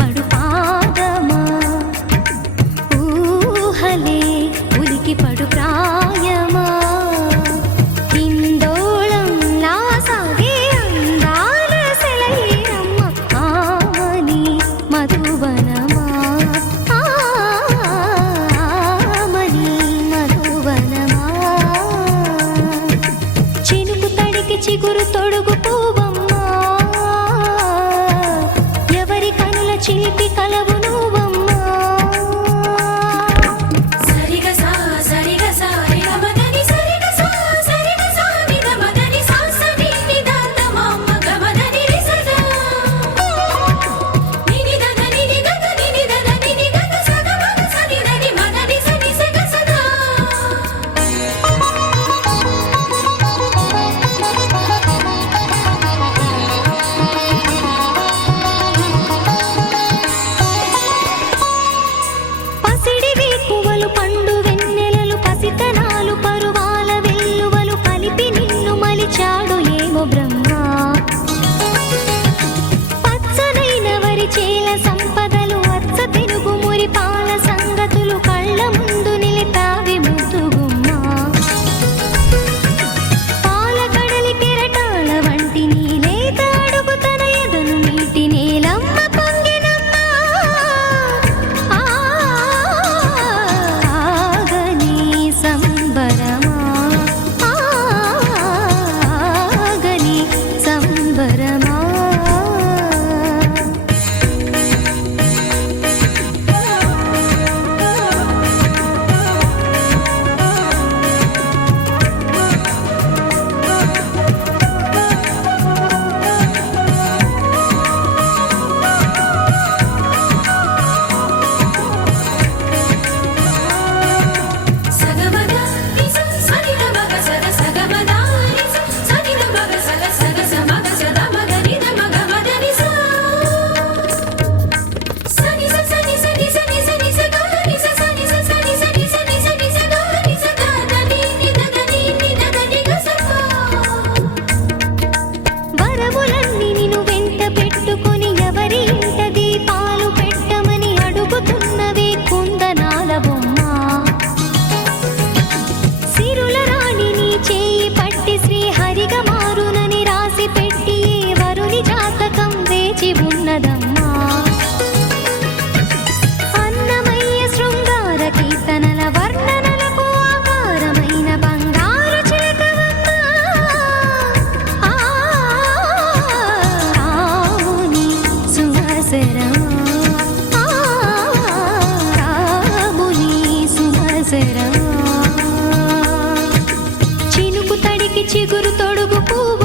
పడు పాదమా ఊహలే ఉలికి పడు ప్రాయమా హిందోళంలా సాగే అందాల సెలయేరమ్మ ఆమని మధువనమా ఆమని మధువనమా చినుకు తడికి చిగురు తొడుగు పూవమ్మా ఎవరి కనుల చిలిపి కలవు నువ్వమ్మా సరిగసా సరిగసా నిగమదని సరిగసా సరిగసా నిగమదని సాసని నిదాతమమ్మ గమదని రిసదా నినిదద నినిగద నినిదద నినిగద సగమగ సనిదని మదని సని సగసదా పసిడి వేకువలు పండు వెన్నెలలు పసితనాలు పరువాల వెల్లువలు కలిపి నిన్ను మలిచాడు ఏమో బ్రహ్మ పచ్చనైన వరి చేల సంపదలు అచ్చ తెలుగు మురి పాల సంగతులు కళ్ళ ముందు నిలితావి ముద్దుగుమ్మా పాల కడలి కెరటాల వంటి నీలేత అడుగు తన ఎదను మీటి నేలమ్మ పొంగినమ్మా ఆగని సంబరమా ఆగని సంబరమా సగమద నిస సనిద మగ సద సగమద నిస సనిద మగ సద సగ సమగ సద మగ నిద మగ మద నిస సని స సని సని సని సని స గ నిస సని స సని సని సని సని స గ నిస ద ద ని ని ద ద ని ని ద ద ని గ స వరములన్నీ నిన్ను వెంట పెట్టుకొని ఎవరి ఇంట దీపాలు పెట్టమని అడుగుతున్నవే కుందనాల బొమ్మ సిరుల రాణి నీ చేయి పట్టి శ్రీహరిగా మారునని రాసి పెట్టి ఏ వరుని జాతకం వేచి ఉన్నదమ్మా అన్నమయ్య శృంగార కీర్తనల వర్ణనలకు ఆకారమైన బంగారు చిలకవమ్మా రాముని సుమసరమా రాముని సుమసరమా చినుకు తడికి చిగురు తొడుగు పువ్వ